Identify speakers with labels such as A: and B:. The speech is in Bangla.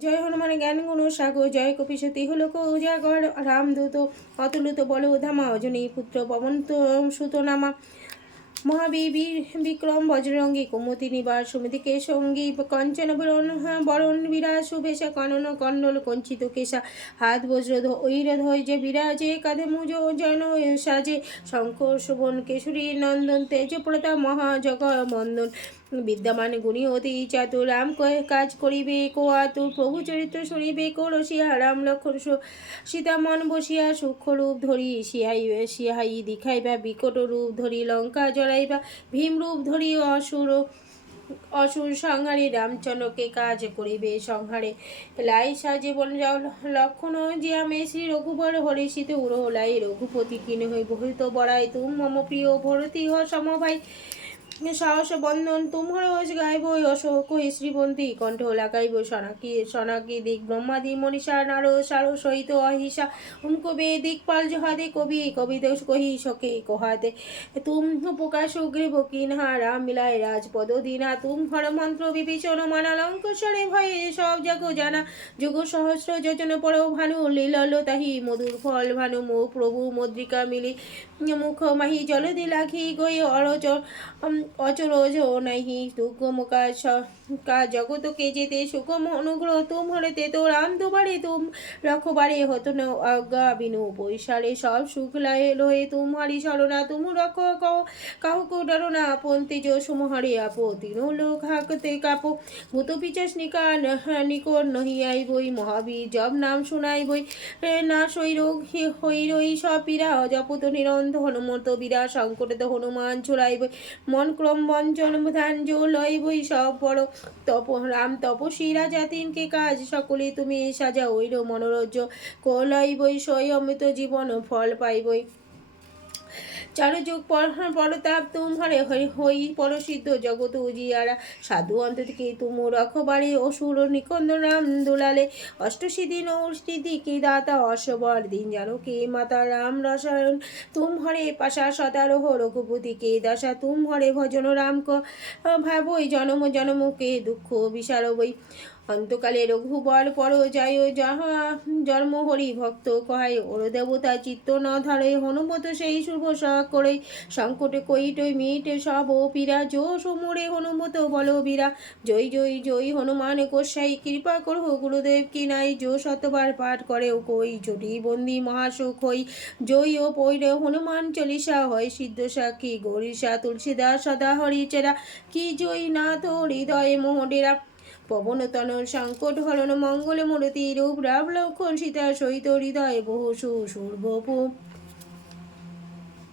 A: জয় হনুমান জ্ঞান গুণ সাগর, জয় কপিসতী হল উজাগর রামদূত অতুলুত বল ধামা অজনী পুত্র পবন্ত সুত নামা মহাবীর বিক্রম, বজরঙ্গী কুমতি নিবার সুমতিকে সঙ্গী কঞ্চন, বরণ বরণ, বিরাজ, শুভেশা, কনন কণ্ডল কঞ্চিত, কেশা, হাত বজ্র ঐর যে বিরাজে, কাঁধে মুজ জন সাজে, শঙ্কর শোভন কেশরী, নন্দন তেজ প্রতাপ মহাজগ বন্দন বিদ্যমান গুণী অতি চাতুর, রাম কাজ করিবে, কো আতুর, প্রভু চরিত্র শুনিবে, কো রসিয়া, রাম লক্ষণ সীতামন বসিয়া সূক্ষ্ম রূপ ধরি, সিহাই সিহাই, দিখাইবা বিকট রূপ ধরি, লঙ্কা জড়াইবা ভীম রূপ ধরি অসুর অসুর সংহারে রামচন্দ্রকে কাজ করিবে সংহারে। লাই সাজে বলে লক্ষণ যে আমি শ্রী রঘুবর হরে শীতে উড়ো লাই রঘুপতি কিনে হই বহিত বড়াই তুম মম প্রিয় ভরতি হ সমভাই সাহস বন্ধন তুমহর ওস গাইব ওই অশোক শ্রীবন্তী কণ্ঠ লাগাইব সনাকি সনাকি দিক, ব্রহ্মাদি, মনীষা নার সার সহিত অহিষা। হুমকবে দিকপাল জহাদে কবি কবি দোষ কহি শকে কহাতে। তুম প্রকাশ গ্রীব কিনহা রাম মিলায় রাজপদ দিনা। তুম হর মন্ত্র বিভীষণ মানা লঙ্কসরে ভয়ে সব জগ জানা। যুগ সহস্র যোজন পর ভানু, লীলল তাহি মধুর ফল ভানু। মো প্রভু মুদ্রিকা মিলি, মুখ মাহি জলদি লাখি গই অরচ অচরজ নাহি কাজ কা জগত কে যেতে সুগম অনুগ্রহ তুম হরেতে, তো রাম দুবারে তুম রখবারে হত ন আজ্ঞা বিনু পৈশারে সব লাহে লোহে, তুম হারি শরণা, তুম রখ কহ কাহুকু ডরো না আপন তেজ সুমহারে আপো তিনো লোক হাকতে কাপো, ভূত পিচাস নিকা নহি আই বই মহাবীর জব নাম শোনাই বই না সই রোগ হই রই সব পীড়া জপত নিরন্ত হনুমত বীরা সংকটে হনুমান চোরাই বই মন ক্রম বঞ্চন ধান জো লয় বই সব বড় তপ রাম তপসীরা জাতিনকে কাজ সকলে তুমি সাজা ওইর মনোরজ্জ। কোলই বই সই অমৃত জীবন ফল পাইবই। চারুযুগ পর পরতাপ তুমহারে হরি হই, পরসিদ্ধ জগত উজিয়ারা। সাধু অন্ততিকে তুমু রখবারে, অসুর নিকন্দ রাম দুলালে অষ্টসিদ্ধি নৌষ্টিদি কি দাতা অশ্বর দিন জানো কে মাতা রাম রসায়ন। তুম হরে পাশা সদারোহ রঘুপতি কে দশা, তুম হরে ভজন রাম ক। ভাবই জনম জনম কে দুঃখ বিশার বই অন্তকালে রঘুবর পর যায় যাহা জন্ম হরি ভক্ত কহায় ওর দেবতা চিত্ত ন ধরে হনুমত সেই শুভ করে সংকটে কইটই মিটে সব ও পীরা জো সমুরে হনুমত বল বীরা। জয় জয় জয়, হনুমান কোষাই কৃপা করহ গুরুদেব কি নাই? জো শতবার পাঠ করে ও কই চটি বন্দি মহাসুখ হই। জয় ও পৈরে হনুমান চলিসা হয় সিদ্ধ সাক্ষী গরিষা তুলসীদাস সদা হরি চেরা। কি জয় নাথ হৃদয়ে মোহডেরা পবনতনর সংকট হরণ মঙ্গল মূরতি রূপ রাম লক্ষণ সীতা সহিত হৃদয় বহু সুসূর্বপু